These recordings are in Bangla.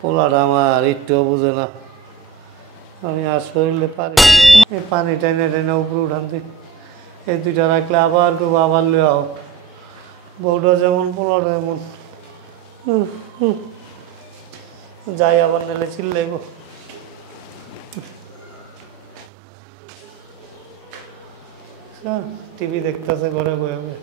পোলাটা আমার একটুও বুঝে না। আমি আর শরীরে পারি এই পানি টাইনে টাইনে উপরে উঠানতে এই দুইটা রাখলে আবার কেউ আবার লয়ে আও। বউটা যেমন পোলাটা এমন যাই আবার নেলে চিল্লাইব। টিভি দেখতেছে ঘরে বয়ে বয়ে।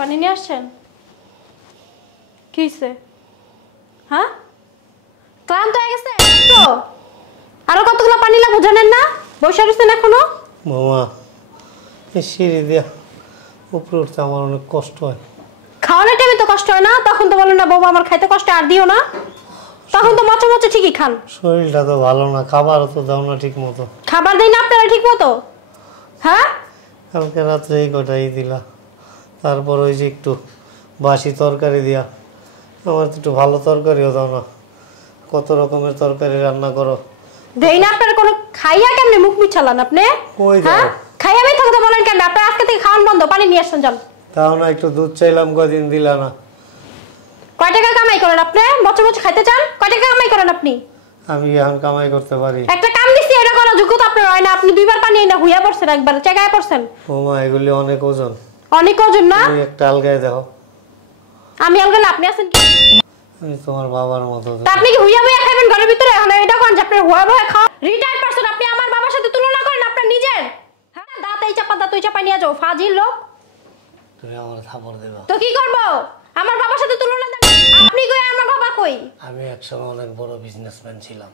পানি নিয়ে আসছেন? কি হয়েছে? হ্যাঁ, ক্লান্ত হয়ে গেছে তো? আরো কতগুলো পানি লাগবে জানেন না? বসে রয়েছেন এখনো? মামা এই সিঁড়ি দিয়া উপরে উঠতে আমার অনেক কষ্ট হয়। খাওয়ানোর টাইমে তো কষ্ট হয় না? তখন তো বলেন না বাবা আমার খাইতে কষ্ট আর দিও না। তখন তো মচা মচা ঠিকই খান। শরীরটা তো ভালো না, খাবারও তো দাও না ঠিক মতো। খাবার দেয় না আপনারা ঠিক মতো? হ্যাঁ, কালকে রাত্রে এই কটাই দিলা, তারপর ওই যে একটু বাসি তরকারি দিয়া। আমার তো একটু ভালো তরকারিও দাও না। কত রকমের তরকারি রান্না করো। দেই না আপনারা কোনো। খাইয়া কেমনে মুখ মিছালান আপনি? কই দাও? হ্যাঁ, খাইয়া বের থাকতে বলেন কেন? আপনারা আজকে থেকে খাওয়ান বন্ধ, পানি নিয়ে আসেন যান। তাও না, একটু দুধ চাইলাম কদিন দিলা না। কয় টাকা কামাই করেন আপনি? মচা মচা খাইতে চান? কয় টাকা কামাই করেন আপনি? আমি এখন কামাই করতে পারি? একটা কাম দিছি, এটা করার যোগ্যতা আপনার হয় না। আপনি দুইবার পানি এনে হুইয়া পড়ছেন, একবার চেকায় পড়ছেন। ওমা এগুলি অনেক ওজন। অনেক ওজন না? তুমি একটা আলগায় দাও। আমি আলগালে আপনি আছেন কি? আমি তোমার বাবার মতো। তা আপনি কি হুইয়া হুইয়া খাবেন ঘরের ভিতরে? এখন এটা কোন যে আপনার হুয়া হুয়া খাওয়া? রিটায়ার্ড পারসন আপনি, আমার বাবার সাথে তুলনা করেন আপনার নিজের? হ্যাঁ, দাঁতই চাপা দাঁতই চাপা নিয়ে যাও, ফাজিল লোক। তুমি আমার থাপড় দেবা তো কি করব? আমার বাবার সাথে তুলনা দেন। আপনি কই, আমার বাবা কই? আমি একসময় অনেক বড় বিজনেসম্যান ছিলাম।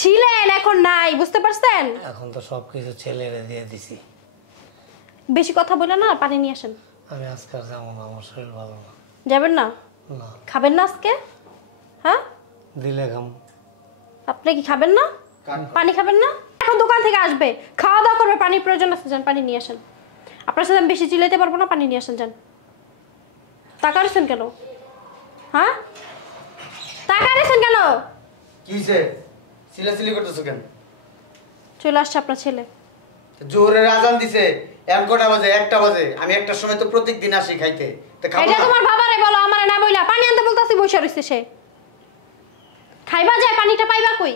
ছিলেন, এখন নাই, বুঝতে পারছেন? এখন তো সবকিছু ছেলেরে দিয়ে দিছি। বেশি কথা বলে না, পানি নিয়ে আসেন। আমি আজকাল যাবো না, আমার শরীর ভালো না। যাবেন না? না। খাবেন না আজকে? হ্যাঁ, দিলে খাম। আপনি কি খাবেন না? পানি খাবেন না? এখন দোকান থেকে আসবে, খাওয়া দাওয়া করবে, পানির প্রয়োজন আছে, যান পানি নিয়ে আসেন। আপনার সাথে আমি বেশি চিল্লাইতে পারবো না, পানি নিয়ে আসেন যান। টাকা রেছেন কেন? হ্যাঁ, টাকা রেছেন কেন? কি হইছে? সিলাসিলি করতেছো কেন? চলে আসছে আপনার ছেলে। জোহরের আজান দিছে, এখন কটা বাজে? 1টা বাজে। আমি 1টার সময় তো প্রত্যেকদিন আসি খাইতে। তা খাবো এটা না? তোমার বাবারে বলো, আমারে না বইলা। পানি আনতে বলতাছি, বসে রইছে সে। খাইবা যায়, পানিটা পাইবা কই?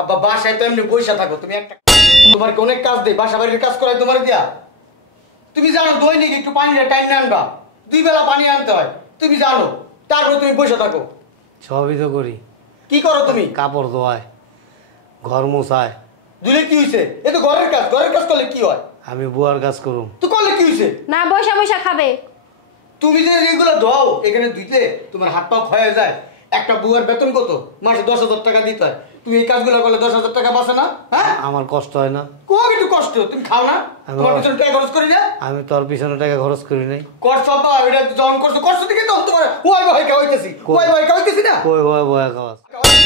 আব্বা বাসায় তো এমনি বইসা থাকো তুমি। তোমার কি অনেক কাজ দেই? বাসা বাড়ির কাজ করাই তোমার দিয়া? তুমি জানো দৈনিক একটু পানিটা টাইম আনবা, 2 বেলা পানি আনতে হয়, তুমি জানো। তারপর তুমি বসে থাকো। সবই তো করি। কি করো তুমি? কাপড় ধোয়ায়, ঘর মোছায়। দুলে কি হইছে? এ তো ঘরের কাজ। ঘরের কাজ করলে কি হয়? আমি বুয়ার কাজ করুম। তো করলে কি হইছে? না, বইসা বইসা খাবে। তুমি যে এগুলো ধোও, এখানে ধুইতে তোমার হাত পা ক্ষয় হয়ে যায়। একটা বুয়ার বেতন কত? মাসে 10,000 টাকা দিতে হয়। তুমি এই কাজগুলো করলে 10,000 টাকা বাঁচে না? হ্যাঁ, আমার কষ্ট হয় না? কোন একটু কষ্ট? তুমি খাও না? তোমার পিছনে টাকা খরচ করি না? আমি তোর পিছনে টাকা খরচ করি নাই। করছো তো, এটা যখন করছো করছো দিকে তখন তোমার ওয়াই ভাই খাওয়াইতেছি, ওয়াই ভাই খাওয়াইতেছি না। কই বয় বয় খাওয়াস?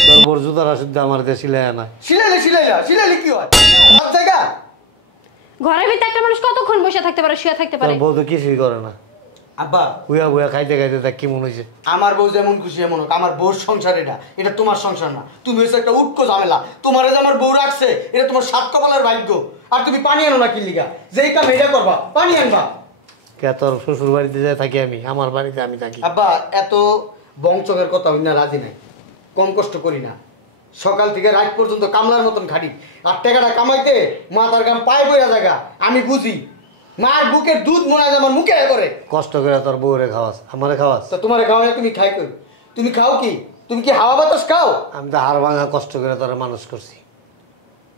তোর বড় জুতার আসুদ্ধ আমার দেশে সিলাই না। সিলাইলে কি হয়? সব জায়গা ঘরের ভিতরে একটা মানুষ কতক্ষণ বসে থাকতে পারে, শুয়ে থাকতে পারে? তোর বউ তো কিছুই করে না। আব্বা বুয়া বুয়া খাইতে খাইতে দেখ কি মনে হয়েছে। আমার বউ যেমন খুশি এমন হোক, আমার বউর সংসার এটা, এটা তোমার সংসার না। তুমি হচ্ছে একটা উটকো ঝামেলা। তোমার যে আমার বউ রাখছে, এটা তোমার 7 কপালের ভাগ্য। আর তুমি পানি আনো না কি লিগা? যেই কাম এটা করবা, পানি আনবা। কে তোর শ্বশুর বাড়িতে যাই থাকি আমি, আমার বাড়িতে আমি থাকি। আব্বা এত বংচকের কথা হই না, রাজি নাই। কম কষ্ট করি না, সকাল থেকে রাত পর্যন্ত কামলার মতন খাটি। আর টাকাটা কামাইতে মাথার গাম পায়ে বইয়া জায়গা। আমি বুঝি মার বুকের দুধ মনে হয় আমার মুখে করে। কষ্ট করে তোর বউরে খাওয়াস, আমারে খাওয়াস। তো তোমার খাওয়া তুমি খাই কই? তুমি খাও কি? তুমি কি হাওয়া বাতাস খাও? আমি তো হাড় ভাঙা কষ্ট করে তোরা মানুষ করছি।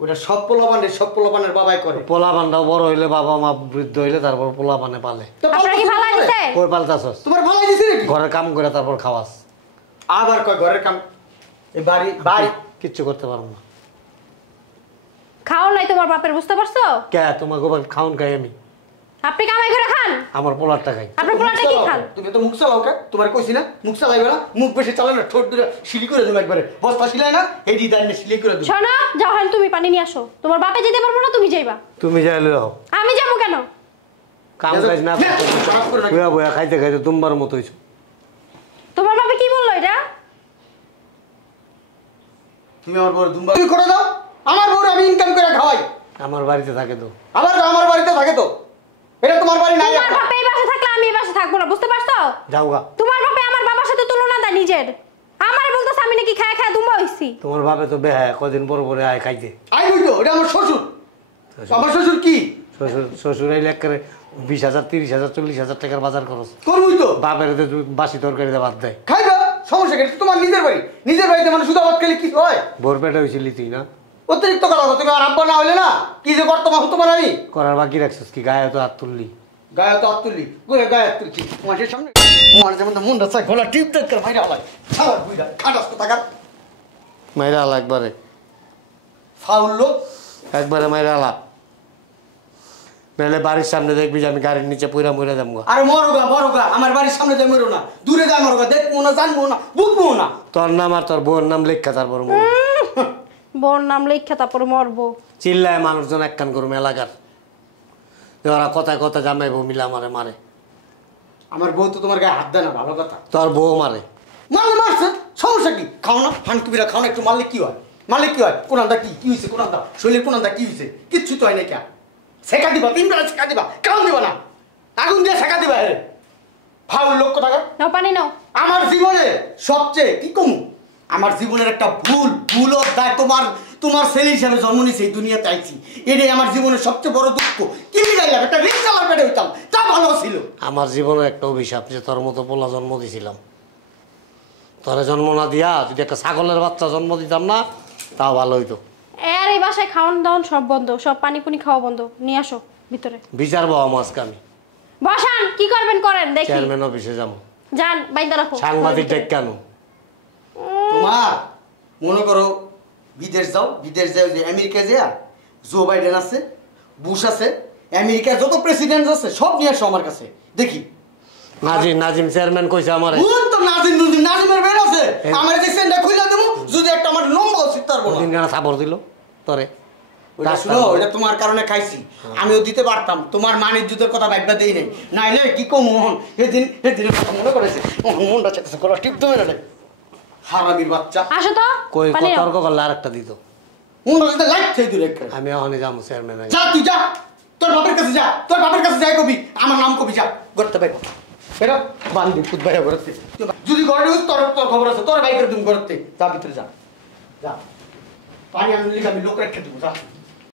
ওটা সব পোলাপানের বাবাই করে। পোলা পানটাও বড় হইলে, বাবা মা বৃদ্ধ হইলে তারপর পোলা পানে পালে। আপনারা কি ভালো হইছে? কই পালতাছস? তোমার ভালো দিছে নাকি? ঘরের কাম করে তারপর খাওয়াস। আবার কয় ঘরের কাম? এই বাড়ি কিচ্ছু করতে পারবো না। খাও নাই তোমার বাপের, বুঝতে পারছো? কে তোমার গোপাল খাউন খাই আমি? আপনি কামাই করে খান, আমার পোলারটা খাই। আপনার পোলাটা কি খান? তুমি তো মুখ চালাও কে? তোমার কইছি না মুখ চালাইবে না, মুখ বেশি চালালে না ঠোঁট দুটো সিলি করে দেবো একবারে। বস্তা সিলাই না এডি দাই না সিলি করে দেবো। শোনো, যাও হ্যাঁ তুমি পানি নিয়ে আসো। তোমার বাপে যেতে পারবো না, তুমি যাইবা। তুমি যাই লও, আমি যাবো কেন? কাম কাজ না বয়া বয়া খাইতে খাইতে তোমার মতো হইছো। তোমার বাপে কি বললো এটা? তুমি আমার বড় দুম্বা তুমি করে দাও। আমার বড় আমি ইনকাম করে খাওয়াই। আমার বাড়িতে থাকে তো। আমার বাড়িতে থাকে তো, এটা তোমার বাড়ি নাই। তোমার বাপে এই বাসা থাকলে আমি এই বাসা থাকবো না, বুঝতে পারছো? যাও গা। তোমার বাপে আমার বাবার সাথে তুলনা দেয় নিজের। আমারে বলতেছে আমি নাকি খায় খায় দুম্বা হইছি। তোমার বাপে তো বেহায়, কদিন পর পরে আয় খাইতে। আই হইতো, এটা আমার শ্বশুর। আমার শ্বশুর কি? শ্বশুর আইলে একেবারে 20,000 30,000 40,000 টাকার বাজার খরচ করবই তো। বাপের বাসি তরকারিতে ভাত দেয়। খাইবা, সমস্যা কি? তোমার নিজের বাড়ি, নিজের বাড়িতে মানে শুধু ভাত খেলে কি হয়? ভোর পেটে হয়েছিলি তুই না? অতিরিক্ত কথা বলো। তুমি আর আব্বা না হলে না কি যে করতো তোমার আমি করার বাকি রাখছিস কি? গায়ে তো হাত তুললি। গায়ে তো হাত তুললি, গায়ে হাত তুলছি মাসের সামনে। আমার যেমন মুন্ডা চাই ঘোলা টিপ দেখ করে মাইরা হলাই খাবার বুইরা খাটাস তো টাকা মাইরা আলা একবারে, ফাউল লোক। একবারে মাইরা আলা, নাহলে বাড়ির সামনে দেখবি যে আমি গাড়ির নিচে পুরা মরে যাবো। আরে মরোগা আমার বাড়ির সামনে যাই মরো না, দূরে যাই মরোগা, দেখবো না, জানবো না, বুঝবো না। তোর নাম আর তোর বউর নাম লেখা, তারপর বোন নাম লেখা তারপর মরবো। চিল্লায় মানুষজন এক কান করবো এলাকার, ওরা কথায় কথা জামাই বউ মিলে আমারে মারে। আমার বউ তো তোমার গায়ে হাত দেয় না, ভালো কথা। তোর বউ মারে। মারলে মারছে, সমস্যা কি? খাও না, হানকুবিরা খাও না, একটু মারলে কি হয়? মারলে কি হয়? কোনানটা কি হয়েছে? কোনানটা শরীরের কোনানটা কি হয়েছে? কিচ্ছু তো হয় না। কে শেখা দিবা? 3 বেলা শেখা দিবা, কারণ দিবা না, আগুন দিয়ে শেখা দিবা। হে ফাউল লোক কথা। নাও পানি নাও। আমার জীবনে সবচেয়ে কি কম, আমার জীবনের একটা ভুল অধ্যায় তোমার ছেলে হিসাবে জন্ম নিয়েছে, এই দুনিয়াতে আইছি, এটাই আমার জীবনের সবচেয়ে বড় দুঃখ। কি গাইলাম, একটা রিক্সাওয়ালার পেটে হইতাম, তা ভালো ছিল। আমার জীবনে একটা অভিশাপ যে তোর মতো পোলা জন্ম দিছিলাম। তোরে জন্ম না দিয়া যদি একটা ছাগলের বাচ্চা জন্ম দিতাম না, তাও ভালো হইতো। আর এই বাসায় খাওয়ান দাওয়ান সব বন্ধ, সব পানি পুনি খাওয়া বন্ধ। নিয়ে আসো ভিতরে। বিচার বাবা মাঝকে আমি বসান, কি করবেন করেন দেখি। চেয়ারম্যান অফিসে যাবো, যান বাইন্দা রাখো। সাংবাদিক ডেক কেন? তোমার মনে করো বিদেশ যাও, বিদেশ যাও যে আমেরিকা যা, জো বাইডেন আছে, বুশ আছে, আমেরিকার যত প্রেসিডেন্ট আছে সব নিয়ে আসো আমার কাছে দেখি। নাজিম চেয়ারম্যান কইছে আমারে। কোন তো নাজিমের বের আছে, আমার যে সেন্ডা খুইলা দেবো, যদি একটা আমার নম্বর আছে তার বড় দিন গানা সাপোর্ট দিল তোরে। ওটা শুনো, ওটা তোমার কারণে খাইছি, আমিও দিতে পারতাম, তোমার মানের যুদ্ধের কথা ভাববা দেই নাই। নাইলে কি কম মোহন সেদিন কথা মনে করেছে, মনটা চাইতেছে গলা টিপ দেবে না রে হারামির বাচ্চা। আসো তো কই পানি নাও। তর্ক করলে আরেকটা দিত। মনটা যাতে লাগছে দূরে একটা। আমি ওখানে যাবো চেয়ারম্যান। যা তুই যা, তোর বাপের কাছে যা, তোর বাপের কাছে যাই কবি আমার নাম কবি, যা করতে পারো বেরো বান্দি খুদ বাইরে করতে। যদি ঘরে ঢুক তোর তোর খবর আছে, তোর বাইকের তুমি করতে যা, ভিতরে যা, যা পানি আনলি আমি লোক রেখে দেবো, যা।